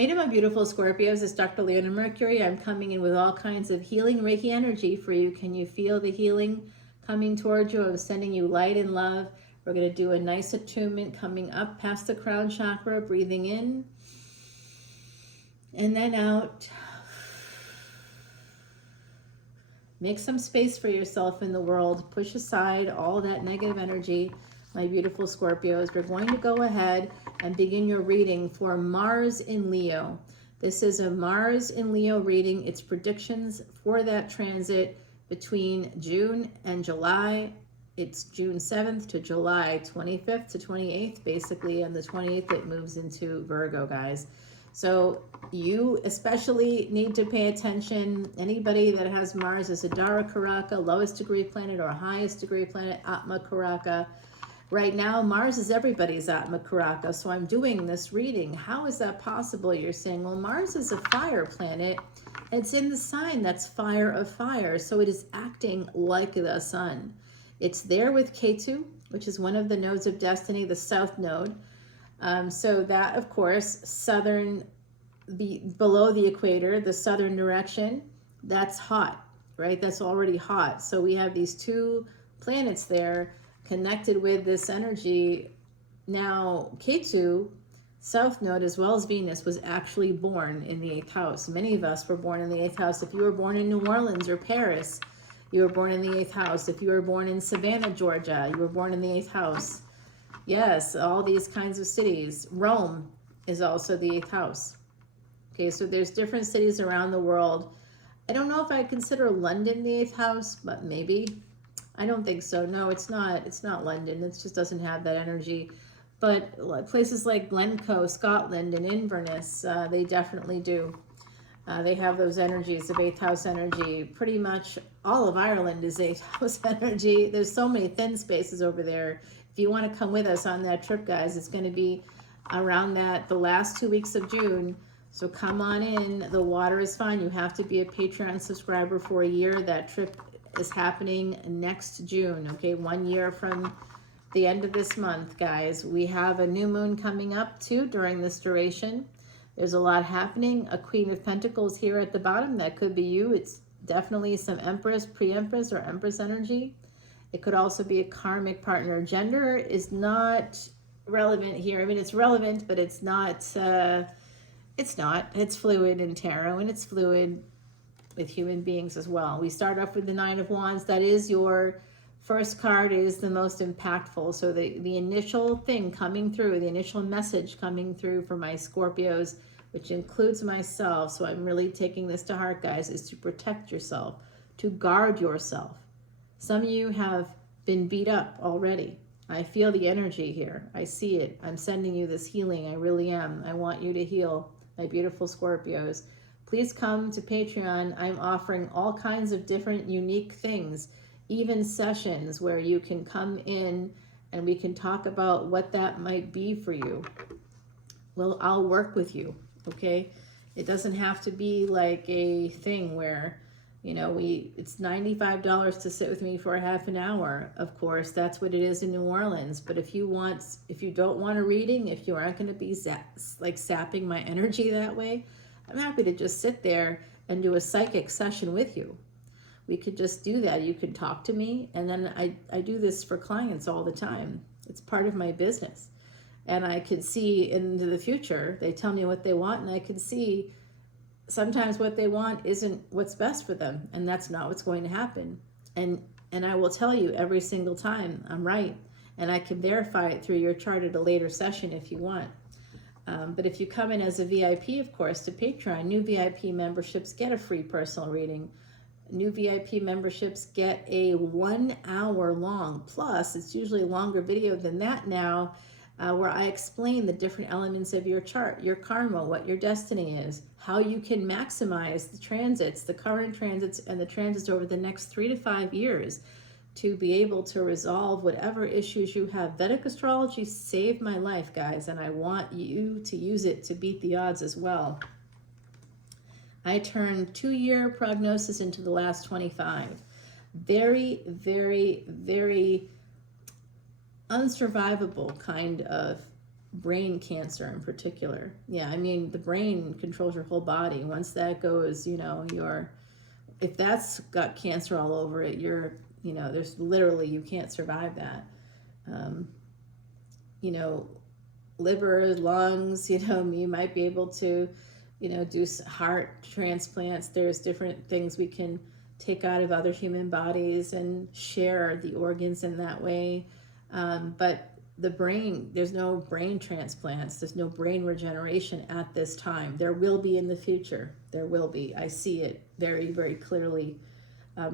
Hey to my beautiful Scorpios, it's Dr. Leona Mercury. I'm coming in with all kinds of healing Reiki energy for you. Can you feel the healing coming towards you? I'm sending you light and love. We're going to do a nice attunement coming up past the crown chakra, breathing in and then out. Make some space for yourself in the world. Push aside all that negative energy. My beautiful Scorpios, we're going to go ahead and begin your reading for Mars in Leo. This is a Mars in Leo reading. It's predictions for that transit between June and July. It's June 7th to July 25th to 28th, basically, and the 28th it moves into Virgo, guys. So you especially need to pay attention. Anybody that has Mars as a Dara Karaka, lowest degree planet, or highest degree planet, Atma Karaka. Right now, Mars is everybody's Atma Karaka, so I'm doing this reading. How is that possible? You're saying, well, Mars is a fire planet. It's in the sign that's fire of fire, so it is acting like the sun. It's there with Ketu, which is one of the nodes of destiny, the south node. So that, of course, southern, below the equator, the southern direction, that's hot, right? That's already hot. So we have these two planets there connected with this energy. Now, Ketu, south node, as well as Venus, was actually born in the 8th house. Many of us were born in the 8th house. If you were born in New Orleans or Paris, you were born in the 8th house. If you were born in Savannah, Georgia, you were born in the 8th house. Yes, all these kinds of cities. Rome is also the 8th house. Okay, so there's different cities around the world. I don't know if I consider London the 8th house, but maybe. I don't think so. No, it's not. It's not London. It just doesn't have that energy. But places like Glencoe, Scotland, and Inverness, they definitely do. They have those energies of 8th house energy. Pretty much all of Ireland is 8th house energy. There's so many thin spaces over there. If you want to come with us on that trip, guys, it's going to be around the last 2 weeks of June. So come on in. The water is fine. You have to be a Patreon subscriber for a year. That trip is happening next June, okay? 1 year from the end of this month, guys. We have a new moon coming up too during this duration. There's a lot happening. A Queen of Pentacles here at the bottom. That could be you. It's definitely some Empress, pre-Empress, or Empress energy. It could also be a karmic partner. Gender is not relevant here. I mean, it's relevant, but it's not. It's fluid in tarot, and it's fluid with human beings as well. We start off with the 9 of Wands. That is your first card, is the most impactful. So the initial thing coming through, the initial message coming through for my Scorpios, which includes myself, so I'm really taking this to heart, guys, is to protect yourself, to guard yourself. Some of you have been beat up already. I feel the energy here. I see it. I'm sending you this healing. I really am. I want you to heal, my beautiful Scorpios. Please come to Patreon. I'm offering all kinds of different unique things, even sessions where you can come in and we can talk about what that might be for you. Well, I'll work with you, okay? It doesn't have to be like a thing where, you know, it's $95 to sit with me for a half an hour. Of course, that's what it is in New Orleans. But if you don't want a reading, if you aren't going to be sapping my energy that way, I'm happy to just sit there and do a psychic session with you. We could just do that. You could talk to me, and then I do this for clients all the time. It's part of my business. And I could see into the future. They tell me what they want, and I can see sometimes what they want isn't what's best for them, and that's not what's going to happen. And I will tell you every single time I'm right, and I can verify it through your chart at a later session if you want. But if you come in as a VIP, of course, to Patreon, new VIP memberships get a free personal reading. New VIP memberships get a 1 hour long, plus it's usually a longer video than that now, where I explain the different elements of your chart, your karma, what your destiny is, how you can maximize the transits, the current transits, and the transits over the next 3 to 5 years to be able to resolve whatever issues you have. Vedic Astrology saved my life, guys, and I want you to use it to beat the odds as well. I turned 2-year prognosis into the last 25. Very, very, very unsurvivable kind of brain cancer in particular. Yeah, I mean, the brain controls your whole body. Once that goes, you know, if that's got cancer all over it, you know, there's literally, you can't survive that. You know, liver, lungs, you know, you might be able to, you know, do heart transplants. There's different things we can take out of other human bodies and share the organs in that way. But the brain, there's no brain transplants. There's no brain regeneration at this time. There will be in the future. There will be. I see it very, very clearly.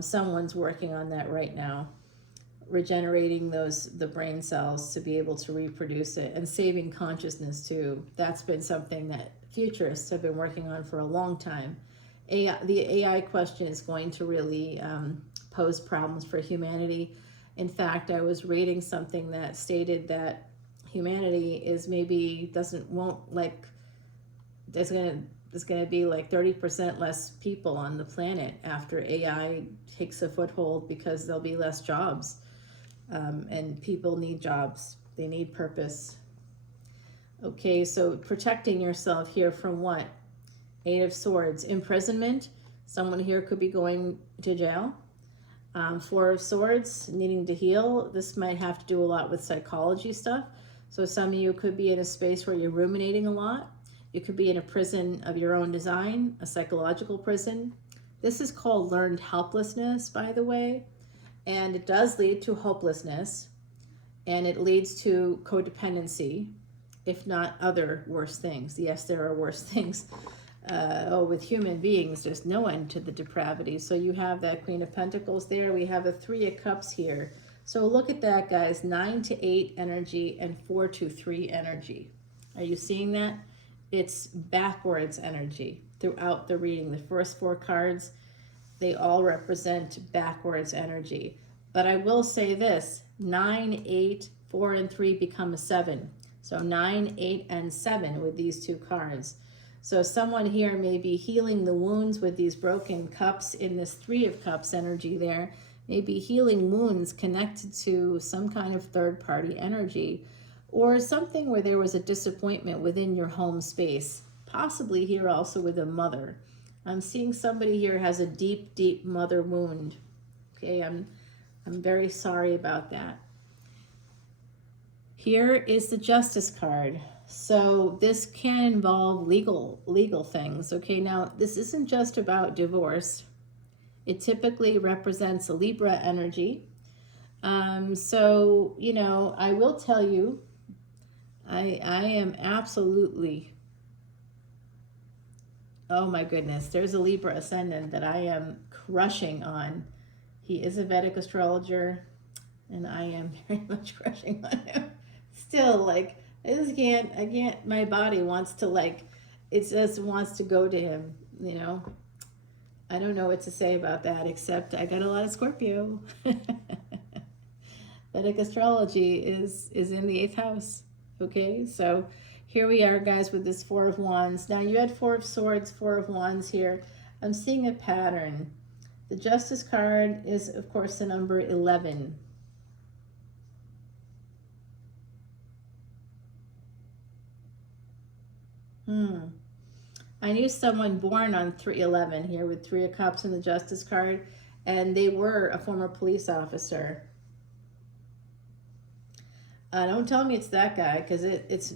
Someone's working on that right now, regenerating the brain cells to be able to reproduce it, and saving consciousness too. That's been something that futurists have been working on for a long time. The AI question is going to really pose problems for humanity. In fact, I was reading something that stated that humanity is maybe there's going to be like 30% less people on the planet after AI takes a foothold, because there'll be less jobs. And people need jobs. They need purpose. Okay, so protecting yourself here from what? Eight of Swords. Imprisonment. Someone here could be going to jail. Four of Swords, needing to heal. This might have to do a lot with psychology stuff. So some of you could be in a space where you're ruminating a lot. You could be in a prison of your own design, a psychological prison. This is called learned helplessness, by the way. And it does lead to hopelessness. And it leads to codependency, if not other worse things. Yes, there are worse things. With human beings, there's no end to the depravity. So you have that Queen of Pentacles there. We have a Three of Cups here. So look at that, guys. 9 to 8 energy and 4 to 3 energy. Are you seeing that? It's backwards energy throughout the reading. The first 4 cards, they all represent backwards energy. But I will say this, 9, 8, 4, and 3 become a 7. So 9, 8, and 7 with these 2 cards. So someone here may be healing the wounds with these broken cups in this Three of Cups energy there. Maybe healing wounds connected to some kind of third-party energy, or something where there was a disappointment within your home space. Possibly here also with a mother. I'm seeing somebody here has a deep, deep mother wound. Okay, I'm very sorry about that. Here is the Justice card. So this can involve legal things. Okay, now this isn't just about divorce. It typically represents a Libra energy. So, you know, I will tell you, I am absolutely, oh my goodness, there's a Libra Ascendant that I am crushing on. He is a Vedic astrologer, and I am very much crushing on him. Still, like, I can't, my body wants to, like, it just wants to go to him, you know. I don't know what to say about that, except I got a lot of Scorpio. Vedic astrology is in the 8th house, okay? So here we are, guys, with this 4 of Wands. Now, you had 4 of Swords, 4 of Wands here. I'm seeing a pattern. The Justice card is, of course, the number 11. I knew someone born on 3/11 here with 3 of Cups and the Justice card, and they were a former police officer. Don't tell me it's that guy, because it's,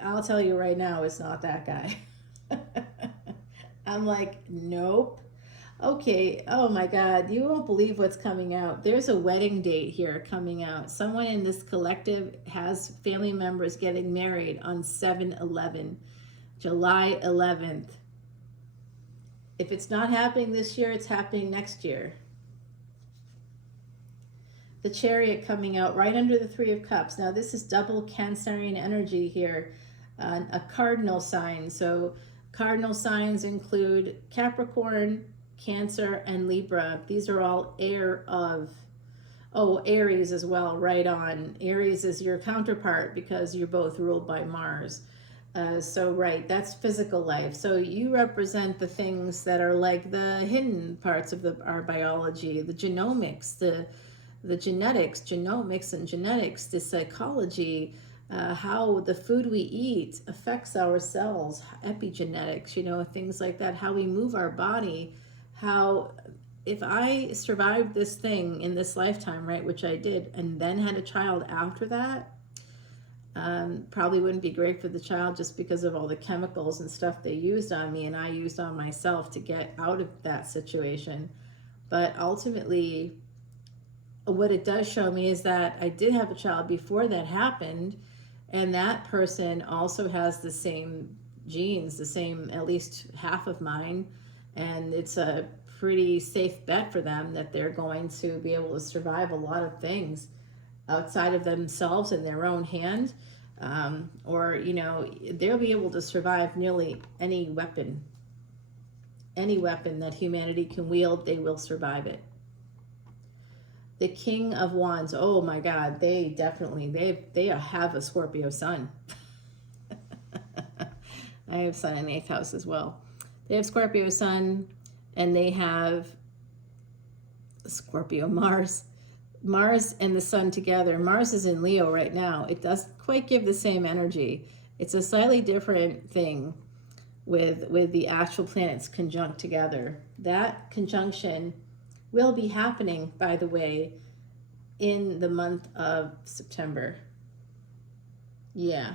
I'll tell you right now, it's not that guy. I'm like, nope. Okay, oh my God, you won't believe what's coming out. There's a wedding date here coming out. Someone in this collective has family members getting married on 7/11. July 11th. If it's not happening this year, it's happening next year. The Chariot coming out right under the 3 of Cups. Now this is double Cancerian energy here, a cardinal sign. So cardinal signs include Capricorn, Cancer, and Libra. These are all heir of, Aries as well, right on. Aries is your counterpart because you're both ruled by Mars. So right, that's physical life. So you represent the things that are like the hidden parts of our biology, the genomics, the genetics, genomics and genetics, the psychology, how the food we eat affects our cells, epigenetics, things like that, how we move our body, how if I survived this thing in this lifetime, right, which I did, and then had a child after that, probably wouldn't be great for the child just because of all the chemicals and stuff they used on me and I used on myself to get out of that situation. But ultimately, what it does show me is that I did have a child before that happened, and that person also has the same genes, the same, at least half of mine, and it's a pretty safe bet for them that they're going to be able to survive a lot of things outside of themselves in their own hand, or they'll be able to survive nearly any weapon that humanity can wield. They will survive it. The King of Wands, oh my God, they have a Scorpio sun. I have sun in 8th house as well. They have Scorpio sun, and they have Scorpio Mars. Mars and the sun together. Mars is in Leo right now. It doesn't quite give the same energy. It's a slightly different thing with the actual planets conjunct together. That conjunction will be happening, by the way, in the month of September. Yeah.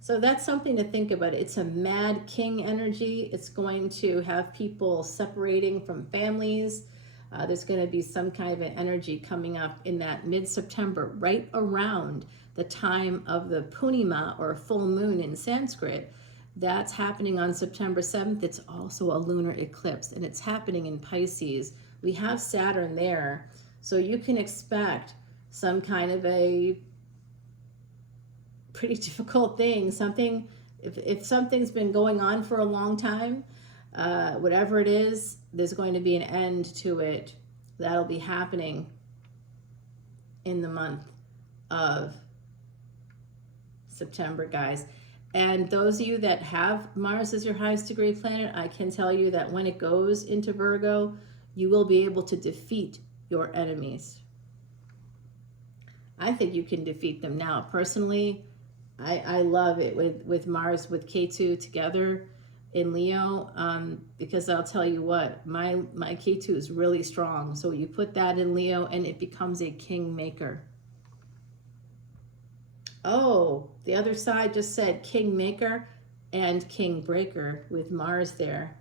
So that's something to think about. It's a mad king energy. It's going to have people separating from families. There's going to be some kind of an energy coming up in that mid-September, right around the time of the Punima, or full moon in Sanskrit. That's happening on September 7th. It's also a lunar eclipse, and it's happening in Pisces. We have Saturn there, so you can expect some kind of a pretty difficult thing. Something, if something's been going on for a long time, whatever it is, there's going to be an end to it. That'll be happening in the month of September, guys. And those of you that have Mars as your highest degree planet, I can tell you that when it goes into Virgo, you will be able to defeat your enemies. I think you can defeat them now. Personally, I love it with Mars, with K2 together in Leo, because I'll tell you what, my K2 is really strong. So you put that in Leo and it becomes a king maker. Oh, the other side just said king maker and king breaker with Mars there.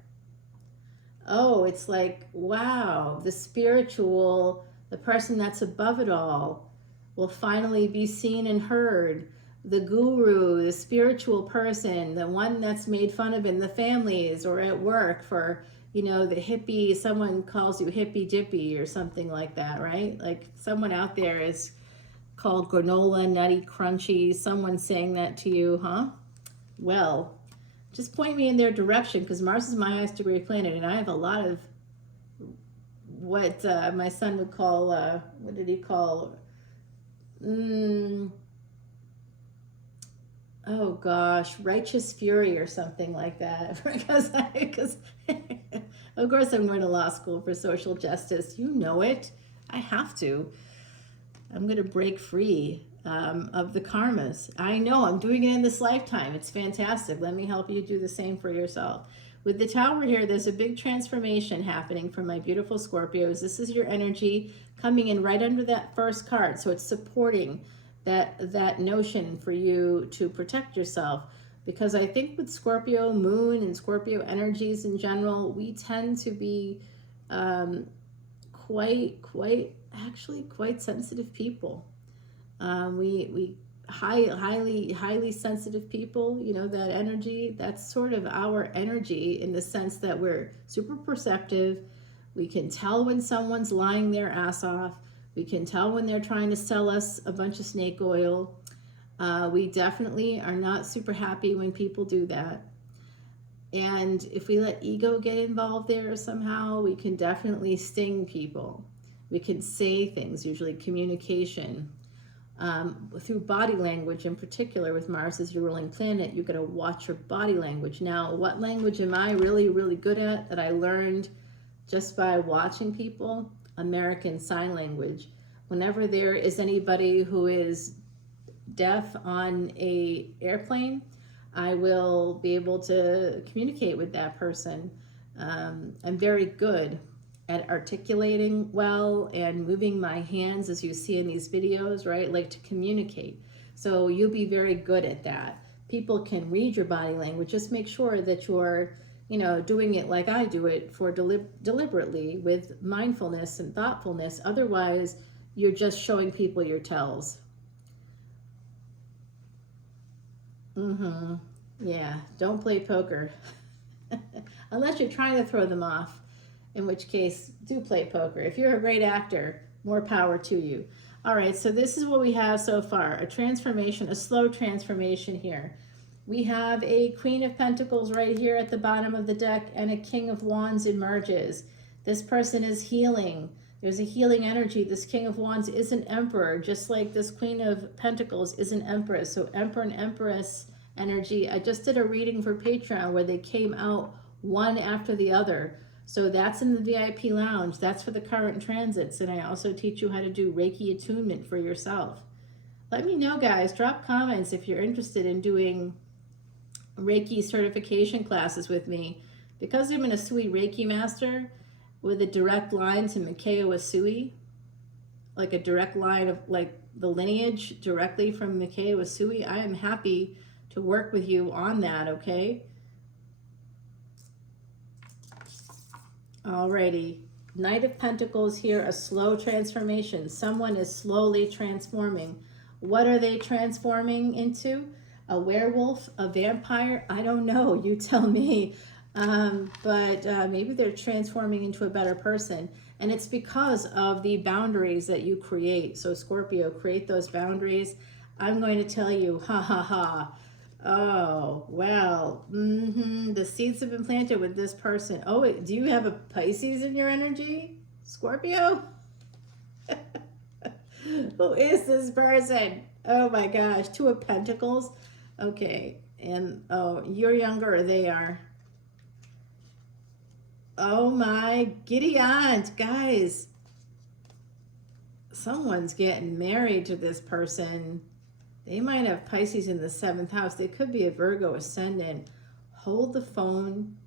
Oh, it's like, wow, the spiritual, the person that's above it all will finally be seen and heard. The guru, the spiritual person, the one that's made fun of in the families or at work for, the hippie, someone calls you hippie dippy or something like that, right? Like someone out there is called granola, nutty, crunchy. Someone saying that to you, huh? Well, just point me in their direction, because Mars is my highest degree planet, and I have a lot of what my son would call, what did he call? Oh gosh, righteous fury or something like that. because of course I'm going to law school for social justice. You know it. I have to. I'm going to break free of the karmas. I know I'm doing it in this lifetime. It's fantastic. Let me help you do the same for yourself. With the Tower here, there's a big transformation happening for my beautiful Scorpios. This is your energy coming in right under that first card. So it's supporting that notion for you to protect yourself. Because I think with Scorpio moon and Scorpio energies in general, we tend to be quite sensitive people. We highly sensitive people, that energy, that's sort of our energy, in the sense that we're super perceptive. We can tell when someone's lying their ass off. We can tell when they're trying to sell us a bunch of snake oil. We definitely are not super happy when people do that. And if we let ego get involved there somehow, we can definitely sting people. We can say things, usually communication. Through body language in particular, with Mars as your ruling planet, you've got to watch your body language. Now, what language am I really, really good at that I learned just by watching people? American Sign Language. Whenever there is anybody who is deaf on a airplane, I will be able to communicate with that person. I'm very good at articulating well and moving my hands, as you see in these videos, right? Like to communicate. So you'll be very good at that. People can read your body language. Just make sure that you're, doing it like I do it, for deliberately with mindfulness and thoughtfulness. Otherwise, you're just showing people your tells. Yeah, don't play poker. Unless you're trying to throw them off, in which case, do play poker. If you're a great actor, more power to you. All right, so this is what we have so far. A transformation, a slow transformation here. We have a Queen of Pentacles right here at the bottom of the deck, and a King of Wands emerges. This person is healing. There's a healing energy. This King of Wands is an Emperor, just like this Queen of Pentacles is an Empress. So Emperor and Empress energy. I just did a reading for Patreon where they came out one after the other. So that's in the VIP lounge. That's for the current transits. And I also teach you how to do Reiki attunement for yourself. Let me know, guys. Drop comments if you're interested in doing Reiki certification classes with me. Because I'm an Asui Reiki master with a direct line to Mikao Asui, like a direct line of like the lineage directly from Mikao Asui, I am happy to work with you on that, okay? Alrighty. Knight of Pentacles here, a slow transformation. Someone is slowly transforming. What are they transforming into? A werewolf, a vampire? I don't know. You tell me. But maybe they're transforming into a better person. And it's because of the boundaries that you create. So Scorpio, create those boundaries. I'm going to tell you, ha ha ha. Oh, well, the seeds have been planted with this person. Oh, wait, do you have a Pisces in your energy, Scorpio? Who is this person? Oh my gosh, Two of Pentacles. Okay, and oh, you're younger or they are. Oh my giddy aunt, guys. Someone's getting married to this person. They might have Pisces in the 7th house. They could be a Virgo ascendant. Hold the phone.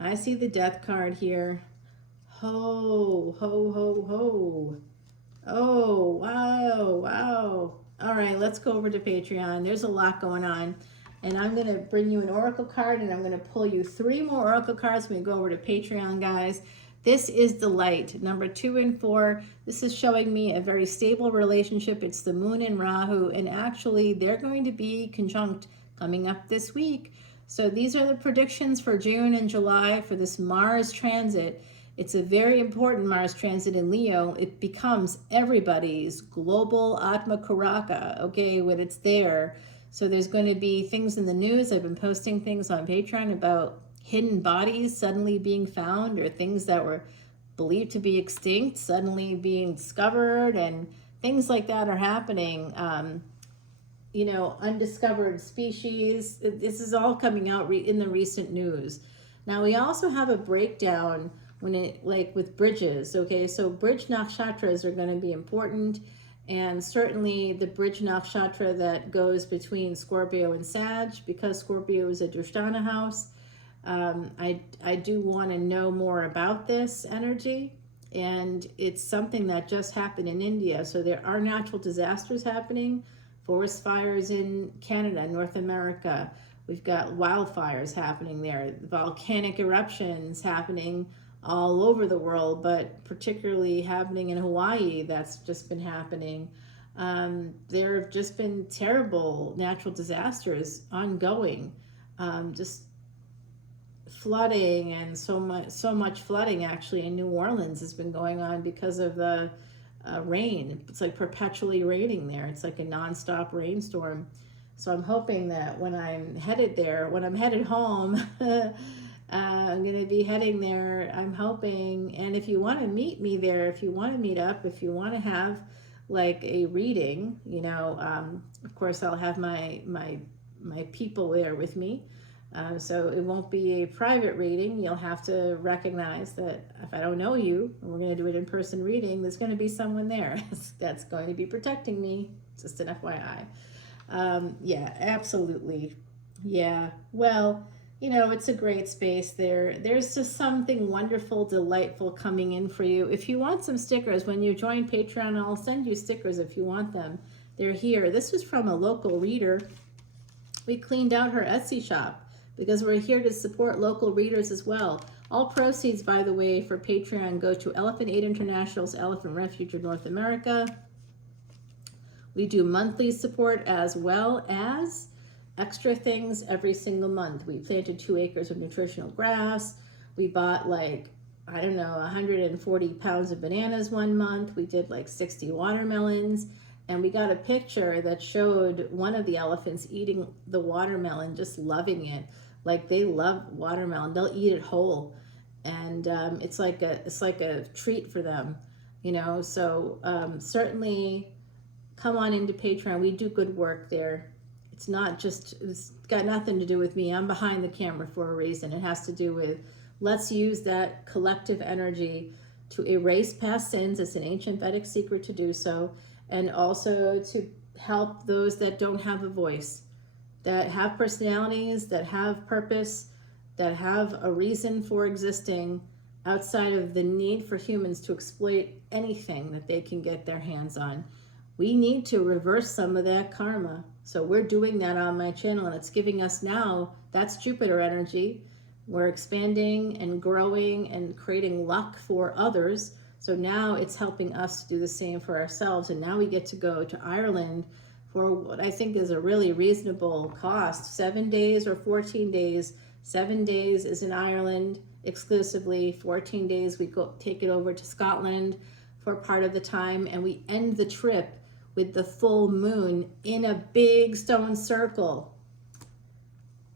I see the death card here. Ho, ho, ho, ho. Oh, wow, wow. All right, let's go over to Patreon. There's a lot going on. And I'm going to bring you an oracle card, and I'm going to pull you 3 more oracle cards when we go over to Patreon, guys. This is the light, number 2 and 4. This is showing me a very stable relationship. It's the moon and Rahu, and actually they're going to be conjunct coming up this week. So these are the predictions for June and July for this Mars transit. It's a very important Mars transit in Leo. It becomes everybody's global Atma Karaka, okay, when it's there. So there's going to be things in the news. I've been posting things on Patreon about hidden bodies suddenly being found, or things that were believed to be extinct suddenly being discovered, and things like that are happening. Undiscovered species. This is all coming out in the recent news. Now we also have a breakdown with bridges. Okay, so bridge nakshatras are going to be important, and certainly the bridge nakshatra that goes between Scorpio and Sag, because Scorpio is a Drishtana house. I do want to know more about this energy, and it's something that just happened in India. So there are natural disasters happening, forest fires in Canada, North America. We've got wildfires happening there, volcanic eruptions happening all over the world, but particularly happening in Hawaii. That's just been happening. There have just been terrible natural disasters ongoing, just flooding, and so much flooding actually in New Orleans has been going on because of the rain. It's like perpetually raining there. It's like a nonstop rainstorm. So I'm hoping that when I'm headed home, I'm going to be heading there, I'm hoping. And if you want to meet me there, if you want to meet up, if you want to have like a reading, of course I'll have my people there with me. So it won't be a private reading. You'll have to recognize that if I don't know you, and we're going to do it in person reading, there's going to be someone there that's going to be protecting me. Just an FYI. Yeah, absolutely. Yeah. Well, you know, it's a great space there. There's just something wonderful, delightful coming in for you. If you want some stickers, when you join Patreon, I'll send you stickers if you want them. They're here. This was from a local reader. We cleaned out her Etsy shop because we're here to support local readers as well. All proceeds, by the way, for Patreon go to Elephant Aid International's Elephant Refuge in North America. We do monthly support as well as extra things every single month. We planted 2 acres of nutritional grass. We bought like, I don't know, 140 pounds of bananas one month. We did like 60 watermelons. And we got a picture that showed one of the elephants eating the watermelon, just loving it. Like they love watermelon. They'll eat it whole. And it's like a treat for them, you know. So certainly come on into Patreon. We do good work there. It's not just, it's got nothing to do with me. I'm behind the camera for a reason. It has to do with, let's use that collective energy to erase past sins. It's an ancient Vedic secret to do so. And also to help those that don't have a voice, that have personalities, that have purpose, that have a reason for existing outside of the need for humans to exploit anything that they can get their hands on. We need to reverse some of that karma. So we're doing that on my channel, and it's giving us now, that's Jupiter energy. We're expanding and growing and creating luck for others. So now it's helping us do the same for ourselves. And now we get to go to Ireland for what I think is a really reasonable cost, 7 days or 14 days. 7 days is in Ireland exclusively. 14 days we go take it over to Scotland for part of the time, and we end the trip with the full moon in a big stone circle.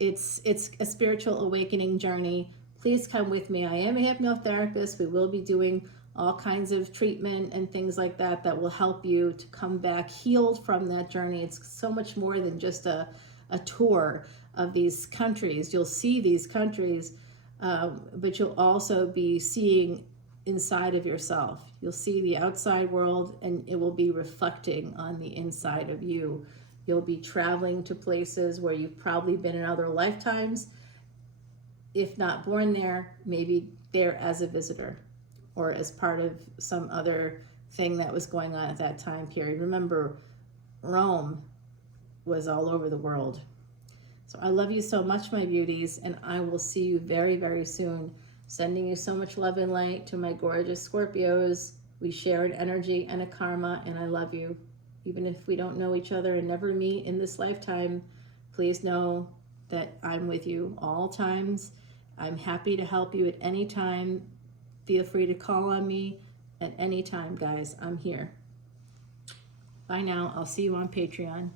It's a spiritual awakening journey. Please come with me. I am a hypnotherapist. We will be doing all kinds of treatment and things like that that will help you to come back healed from that journey. It's so much more than just a tour of these countries. You'll see these countries, but you'll also be seeing inside of yourself. You'll see the outside world, and it will be reflecting on the inside of you. You'll be traveling to places where you've probably been in other lifetimes. If not born there, maybe there as a visitor or as part of some other thing that was going on at that time period. Remember, Rome was all over the world. So I love you so much, my beauties, and I will see you very, very soon. Sending you so much love and light to my gorgeous Scorpios. We share an energy and a karma, and I love you. Even if we don't know each other and never meet in this lifetime, please know that I'm with you all times. I'm happy to help you at any time. Feel free to call on me at any time, guys. I'm here. Bye now. I'll see you on Patreon.